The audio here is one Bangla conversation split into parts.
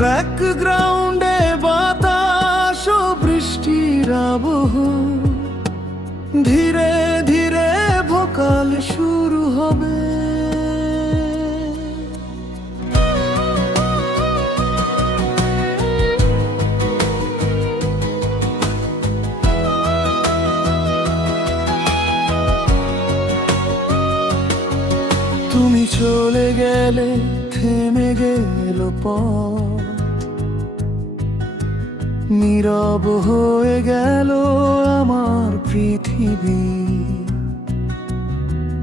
ব্যাকগ্রাউন্ডে বাতাস ও বৃষ্টির আবহ, ধীরে ধীরে ভোকাল শুরু হবে। তুমি চলে গেলে থেমে গেল পথ, নীরব হয়ে গেল আমার পৃথিবী।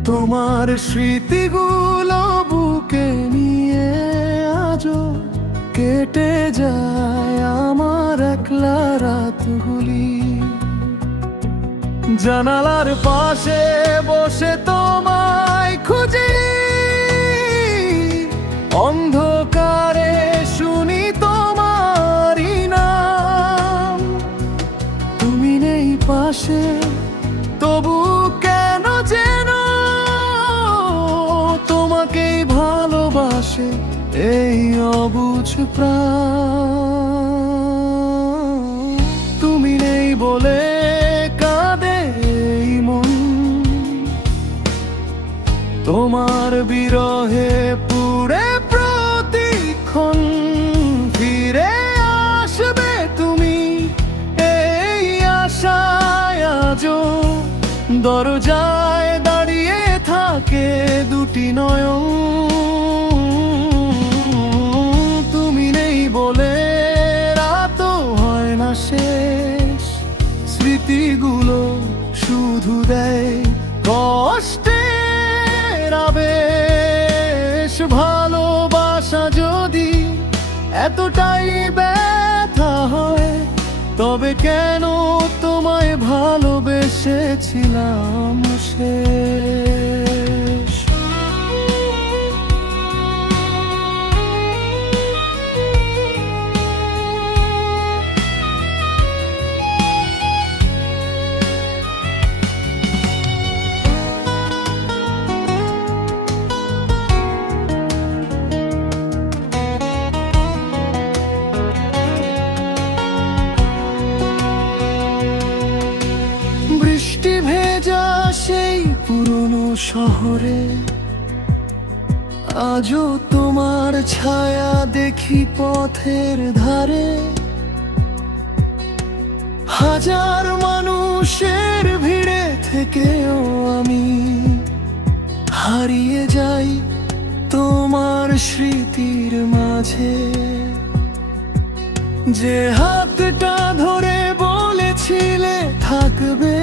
তোমার স্মৃতিগুলো বুকে নিয়ে আজও কেটে যায় আমার একলা রাতগুলি। জানালার পাশে বসে তোমায় খুঁজি, অন্ধকারে শুনি তোমারই নাম। তুমি নেই পাশে, তবু কেন যেন তোমাকেই ভালোবাসে এই অবুঝ প্রাণ। তুমি নেই বলে কাঁদে এই মন, তোমার বিরহে পুড়ে প্রতিক্ষণ। ফিরে আসবে তুমি এই আশায় আজও, দরজায় দাঁড়িয়ে থাকে দুটি নয়ন। তুমি নেই বলে রাতও হয় না শেষ, স্মৃতিগুলো শুধু দেয় কষ্টের আবেশ। ভালোবাসা যদি এতটাই ব্যথা হয়, তবে কেন তোমায় ভালোবেসেছিলাম শেষ। বৃষ্টি ভেজা সেই পুরনো শহরে আজও তোমার ছায়া দেখি পথের ধারে। হাজার মানুষের ভিড়ে থেকেও আমি হারিয়ে যাই তোমার স্মৃতির মাঝে। যে হাতটা ধরে বলেছিলে থাকবে,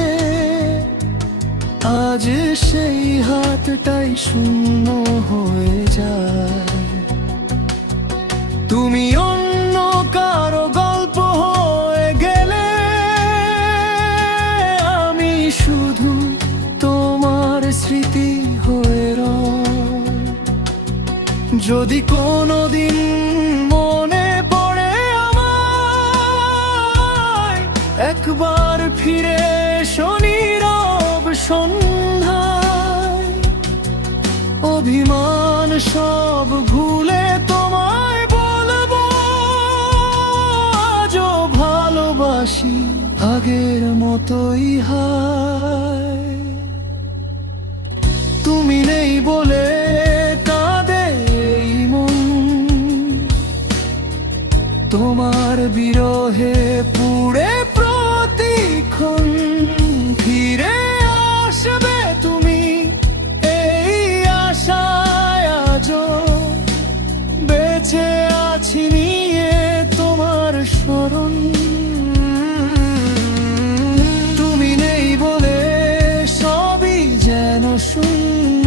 আজ সেই হাতটাই শূন্য হয়ে যায়। তুমি অন্য কারো গল্প হয়ে গেলে, আমি শুধু তোমার স্মৃতি হয়ে রই। যদি কোনোদিন মনে পড়ে আমায়, একবার ফিরে নীরব সন্ধ্যায়। অভিমান সব ভুলে তোমায় বলবো, আজও ভালোবাসি আগের মতোই হায়। তুমি নেই বলে কাঁদে এই মন, তোমার বিরহে পুড়ে প্রতিক্ষণ। ফিরে আসবে তুমি এই আশায় আজও, বেঁচে আছি নিয়ে তোমার স্মরণ। তুমি নেই বলে সবই যেন শূন্য,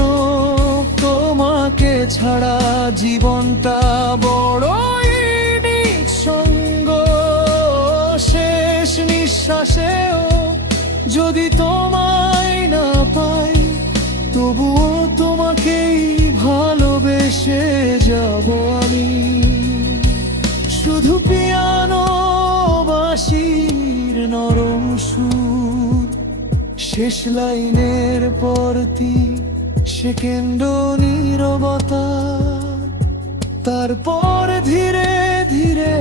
তোমাকে ছাড়া জীবনটা বড়ই নিঃসঙ্গ। শেষ নিঃশ্বাসেও যদি তোমায় না পাই, তবুও তোমাকেই ভালোবেসে যাব আমি। শুধু পিয়ানো বাঁশির নরম সুর, শেষ লাইনের পরতি সেকেন্ড নীরবতা। তারপর ধীরে ধীরে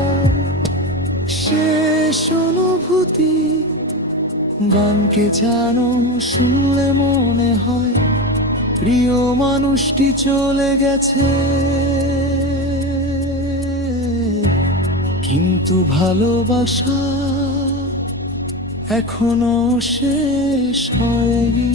শেষ অনুভূতি। গানকে জানো, শুনলে মনে হয় প্রিয় মানুষটি চলে গেছে, কিন্তু ভালোবাসা এখনো শেষ হয়নি।